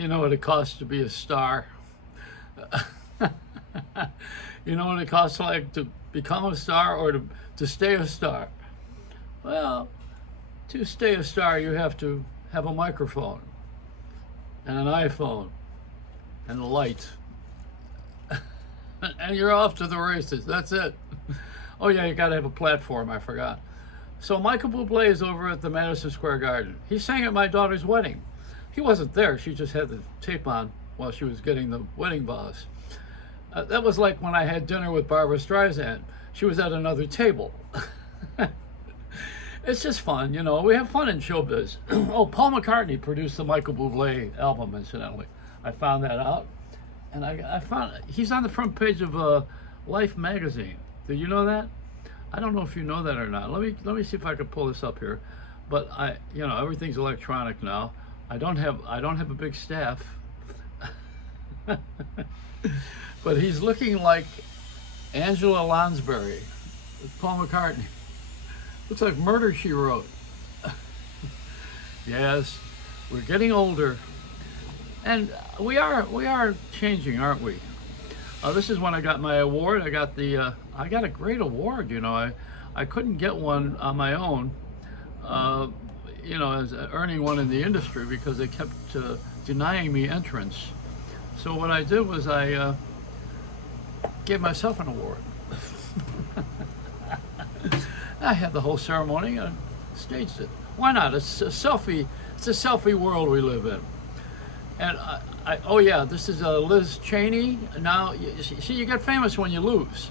Do you know what it costs to be a star? You know what it costs like to become a star or to stay a star? Well, to stay a star, you have to have a microphone and an iPhone and a light. And you're off to the races. That's it. Oh, yeah, you got to have a platform. I forgot. So Michael Bublé is over at the Madison Square Garden. He sang at my daughter's wedding. He wasn't there. She just had the tape on while she was getting the wedding vows. That was like when I had dinner with Barbra Streisand. She was at another table. It's just fun, you know. We have fun in showbiz. Oh, Paul McCartney produced the Michael Bublé album, incidentally. I found that out. And I found he's on the front page of Life magazine. Did you know that? I don't know if you know that or not. Let me see if I can pull this up here. But everything's electronic now. I don't have a big staff. But he's looking like Angela Lansbury with Paul McCartney. Looks like Murder, She Wrote. Yes, we're getting older. And we are changing, aren't we? This is when I got my award. I got a great award. You know, I couldn't get one on my own. As earning one in the industry because they kept denying me entrance. So what I did was I gave myself an award. I had the whole ceremony and staged it. Why not? It's a selfie world we live in. And oh yeah, this is Liz Cheney. Now, see, you get famous when you lose.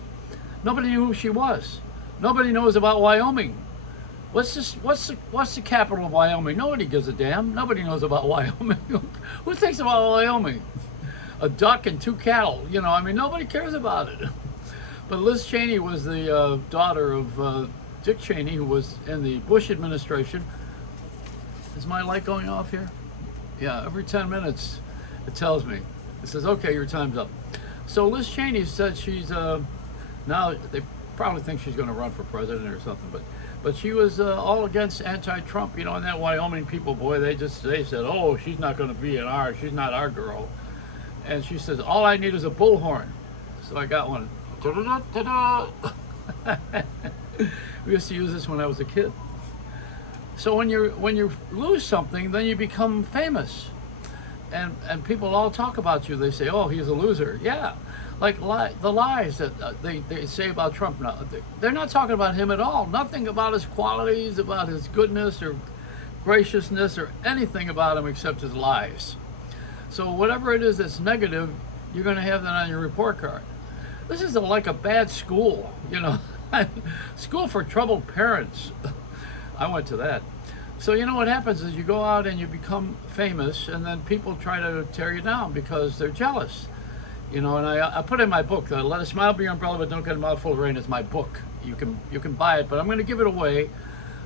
Nobody knew who she was. Nobody knows about Wyoming. What's the capital of Wyoming? Nobody gives a damn. Nobody knows about Wyoming. Who thinks about Wyoming? A duck and two cattle. You know, I mean, nobody cares about it. But Liz Cheney was the daughter of Dick Cheney, who was in the Bush administration. Is my light going off here? Yeah, every 10 minutes it tells me. It says, okay, your time's up. So Liz Cheney said she's, now they probably think she's going to run for president or something, but she was all against anti-Trump, you know, and that Wyoming people, boy, they said, oh, she's not going to be she's not our girl. And she says, all I need is a bullhorn. So I got one. We used to use this when I was a kid. So when you lose something, then you become famous, and people all talk about you. They say, "Oh, he's a loser." Yeah, like the lies that they say about Trump now. They're not talking about him at all. Nothing about his qualities, about his goodness or graciousness or anything about him except his lies. So whatever it is that's negative, you're going to have that on your report card. This is like a bad school, you know, school for troubled parents. I went to that. So you know what happens is you go out and you become famous, and then people try to tear you down because they're jealous. You know, and I put in my book, Let a Smile Be Your Umbrella, but Don't Get a Mouthful of Rain is my book. You can buy it, but I'm going to give it away,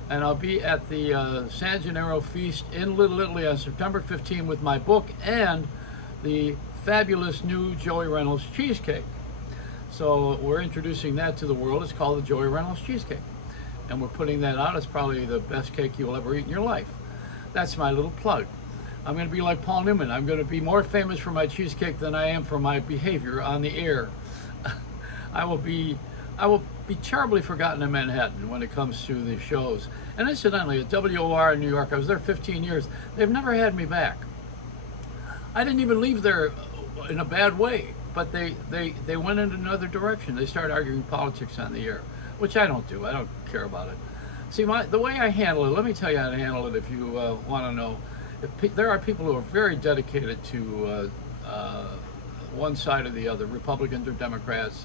and I'll be at the San Gennaro Feast in Little Italy on September 15 with my book and the fabulous new Joey Reynolds cheesecake. So we're introducing that to the world. It's called the Joey Reynolds cheesecake. And we're putting that out. It's probably the best cake you'll ever eat in your life. That's my little plug. I'm going to be like Paul Newman. I'm going to be more famous for my cheesecake than I am for my behavior on the air. I will be terribly forgotten in Manhattan when it comes to the shows. And incidentally, at WOR in New York, I was there 15 years. They've never had me back. I didn't even leave there in a bad way, but they went in another direction. They started arguing politics on the air, which I don't do. I don't care about it. See, the way I handle it, let me tell you how to handle it if you want to know. There are people who are very dedicated to one side or the other, Republicans or Democrats,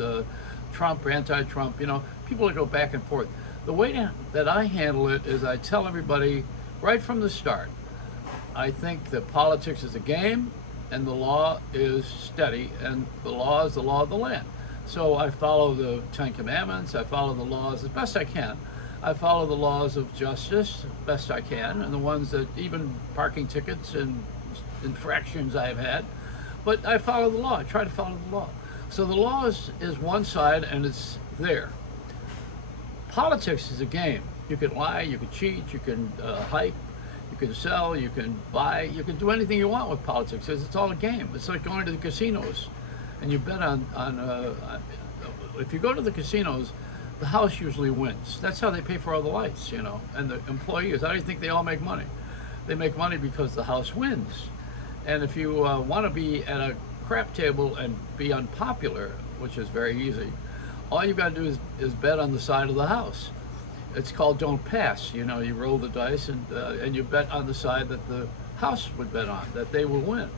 Trump, anti-Trump, you know, people that go back and forth. The way that I handle it is I tell everybody right from the start, I think that politics is a game and the law is steady, and the law is the law of the land. So I follow the Ten Commandments, I follow the laws as best I can. I follow the laws of justice best I can, and the ones that even parking tickets and infractions I've had. But I follow the law. I try to follow the law. So the law is one side, and it's there. Politics is a game. You can lie, you can cheat, you can hype, You can sell, you can buy, you can do anything you want with politics because it's all a game. It's like going to the casinos and you bet on if you go to the casinos, the house usually wins. That's how they pay for all the lights, you know, and the employees. How do you think they all make money? They make money because the house wins. And if you want to be at a crap table and be unpopular, which is very easy, all you got to do is bet on the side of the house. It's called don't pass. You know, you roll the dice and you bet on the side that the house would bet on, that they will win.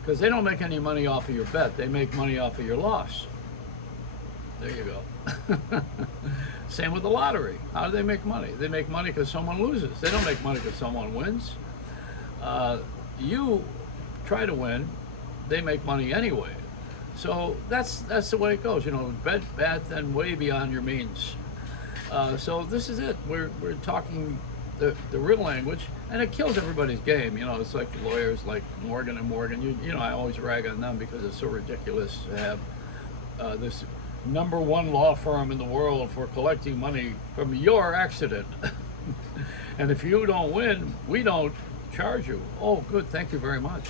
Because they don't make any money off of your bet. They make money off of your loss. There you go. Same with the lottery. How do they make money? They make money because someone loses. They don't make money because someone wins. You try to win, they make money anyway. So that's the way it goes. You know, bet and way beyond your means. So this is it. We're talking the real language, and it kills everybody's game. You know, it's like lawyers like Morgan and Morgan. You know, I always rag on them because it's so ridiculous to have this #1 law firm in the world for collecting money from your accident. And if you don't win, we don't charge you. Oh, good, thank you very much.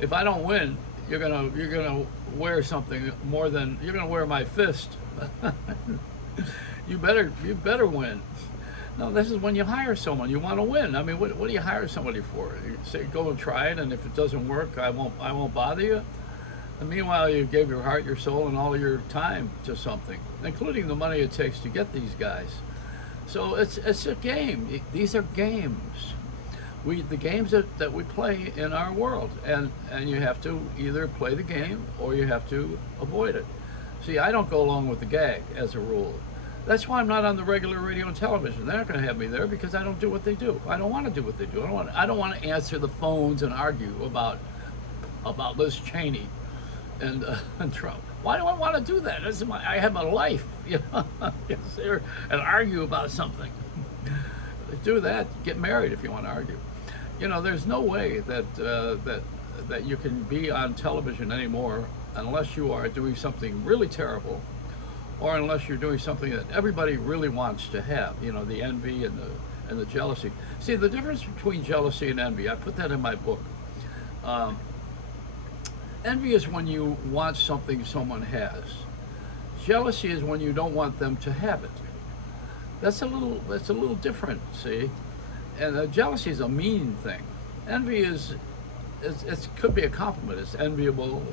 If I don't win, you're gonna wear something more than you're gonna wear my fist. You better win. No, this is when you hire someone. You want to win. I mean, what do you hire somebody for? You say go and try it, and if it doesn't work, I won't bother you. And meanwhile, you gave your heart, your soul, and all your time to something, including the money it takes to get these guys. So it's a game. These are games. The games that we play in our world, and you have to either play the game or you have to avoid it. See, I don't go along with the gag as a rule. That's why I'm not on the regular radio and television. They're not going to have me there because I don't do what they do. I don't want to do what they do. I don't want to answer the phones and argue about Liz Cheney and Trump. Why do I want to do that? I have a life, you know, sit there and argue about something. Do that. Get married if you want to argue. You know, there's no way that you can be on television anymore unless you are doing something really terrible, or unless you're doing something that everybody really wants to have. You know, the envy and the jealousy. See, the difference between jealousy and envy, I put that in my book. Envy is when you want something someone has. Jealousy is when you don't want them to have it. That's a little different, see? And jealousy is a mean thing. Envy it could be a compliment. It's enviable.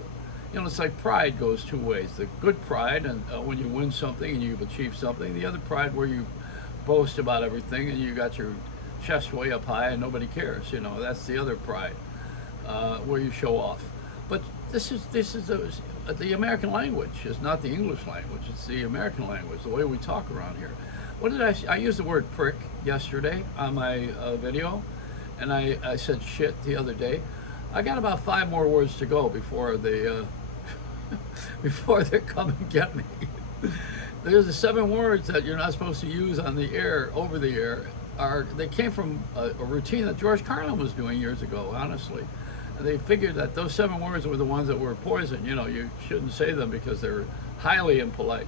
You know, it's like pride goes two ways. The good pride, and when you win something and you've achieved something. The other pride where you boast about everything and you got your chest way up high and nobody cares. You know, that's the other pride, where you show off. But this is the American language. It's not the English language. It's the American language, the way we talk around here. What did I used the word prick yesterday on my video, and I said shit the other day. I got about 5 more words to go before they before they come and get me. There's the 7 words that you're not supposed to use on the air, over the air. They came from a routine that George Carlin was doing years ago, honestly. And they figured that those 7 words were the ones that were poison. You know, you shouldn't say them because they're highly impolite.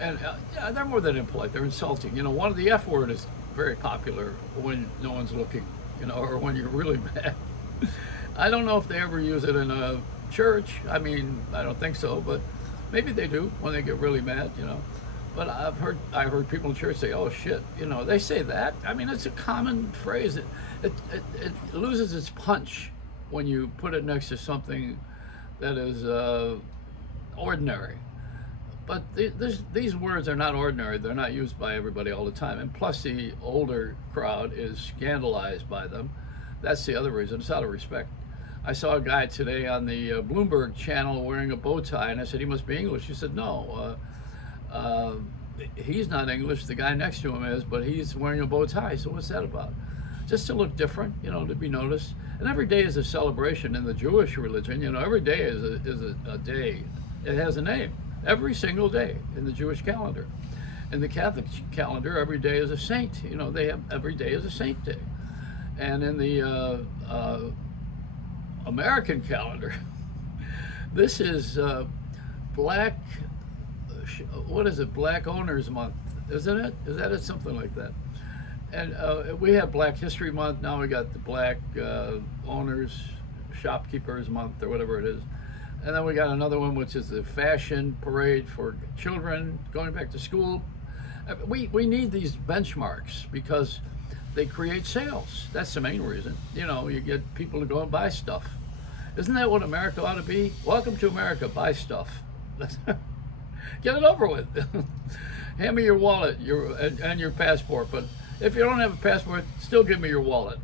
And yeah, they're more than impolite, they're insulting. You know, one of the F word is very popular when no one's looking, you know, or when you're really mad. I don't know if they ever use it in a church. I mean, I don't think so, but maybe they do when they get really mad, you know. But I heard people in church say, "Oh shit," you know. They say that. I mean, it's a common phrase. It loses its punch when you put it next to something that is ordinary. But these words are not ordinary. They're not used by everybody all the time. And plus, the older crowd is scandalized by them. That's the other reason. It's out of respect. I saw a guy today on the Bloomberg channel wearing a bow tie, and I said, he must be English. He said, no, he's not English. The guy next to him is, but he's wearing a bow tie. So what's that about? Just to look different, you know, to be noticed. And every day is a celebration in the Jewish religion. You know, every day is a day. It has a name. Every single day in the Jewish calendar. In the Catholic calendar, every day is a saint. You know, they have every day is a saint day. And in the American calendar, this is Black, what is it? Black Owners Month, isn't it? Is that it? Something like that. And we have Black History Month. Now we got the Black Owners, Shopkeepers Month, or whatever it is. And then we got another one, which is the fashion parade for children going back to school. We need these benchmarks because they create sales. That's the main reason. You know, you get people to go and buy stuff. Isn't that what America ought to be? Welcome to America, buy stuff. Get it over with. Hand me your wallet and your passport. But if you don't have a passport, still give me your wallet.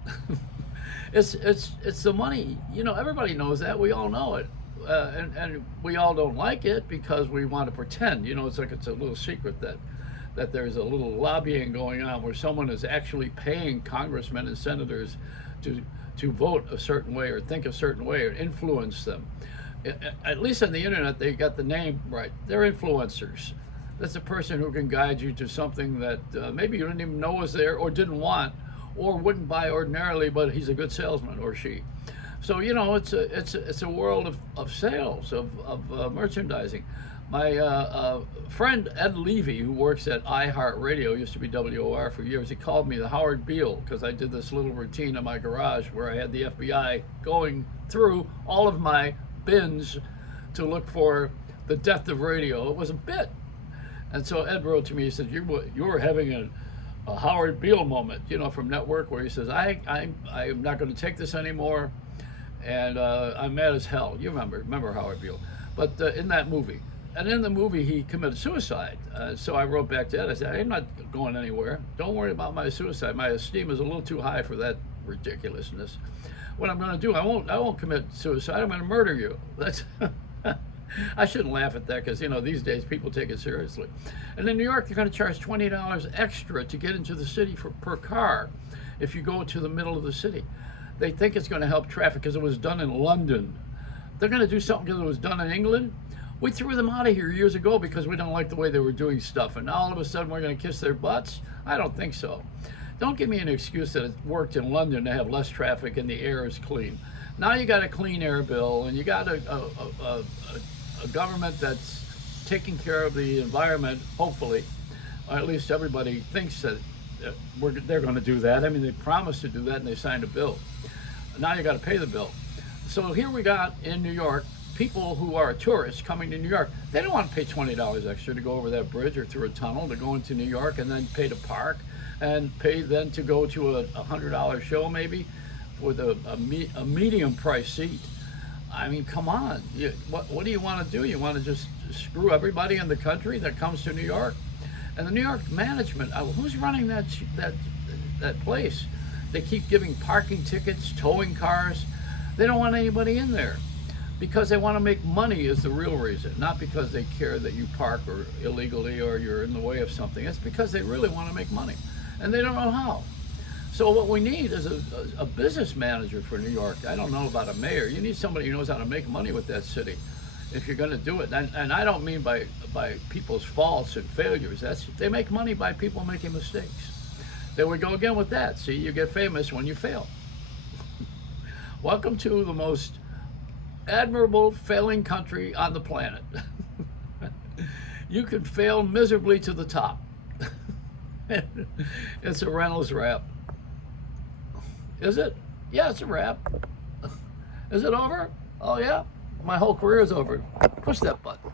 It's the money. You know, everybody knows that. We all know it. And we all don't like it because we want to pretend. You know, it's like it's a little secret that there's a little lobbying going on where someone is actually paying congressmen and senators to vote a certain way or think a certain way or influence them. At least on the internet, they got the name right. They're influencers. That's a person who can guide you to something that maybe you didn't even know was there or didn't want or wouldn't buy ordinarily, but he's a good salesman, or she. So, you know, it's a world of sales, of merchandising. My friend Ed Levy, who works at iHeartRadio, used to be WOR for years, he called me the Howard Beale because I did this little routine in my garage where I had the FBI going through all of my bins to look for the death of radio. It was a bit. And so Ed wrote to me, he said, you were having a Howard Beale moment, you know, from Network, where he says, I'm not going to take this anymore, and I'm mad as hell. You remember Howard Beale. But in that movie. And in the movie, he committed suicide. So I wrote back to Ed, I said, I'm not going anywhere. Don't worry about my suicide. My esteem is a little too high for that ridiculousness. What I'm going to do, I won't commit suicide. I'm going to murder you. That's I shouldn't laugh at that because, you know, these days people take it seriously. And in New York, you're going to charge $20 extra to get into the city per car if you go to the middle of the city. They think it's going to help traffic because it was done in London. They're going to do something because it was done in England. We threw them out of here years ago because we don't like the way they were doing stuff. And now all of a sudden we're going to kiss their butts? I don't think so. Don't give me an excuse that it worked in London to have less traffic and the air is clean. Now you got a clean air bill and you got a government that's taking care of the environment, hopefully, or at least everybody thinks that they're going to do that. I mean, they promised to do that and they signed a bill. Now you got to pay the bill. So here we got in New York, people who are tourists coming to New York. They don't want to pay $20 extra to go over that bridge or through a tunnel to go into New York and then pay to park and pay then to go to a $100 show maybe with a medium price seat. I mean, come on. What do you want to do? You want to just screw everybody in the country that comes to New York? And the New York management, who's running that place? They keep giving parking tickets, towing cars. They don't want anybody in there because they want to make money is the real reason, not because they care that you park or illegally or you're in the way of something. It's because they really want to make money and they don't know how. So what we need is a business manager for New York. I don't know about a mayor. You need somebody who knows how to make money with that city if you're going to do it. And I don't mean by people's faults and failures. They make money by people making mistakes. There we go again with that. See, you get famous when you fail. Welcome to the most admirable failing country on the planet. You can fail miserably to the top. It's a Reynolds wrap. Is it? Yeah, it's a wrap. Is it over? Oh yeah? My whole career is over. Push that button.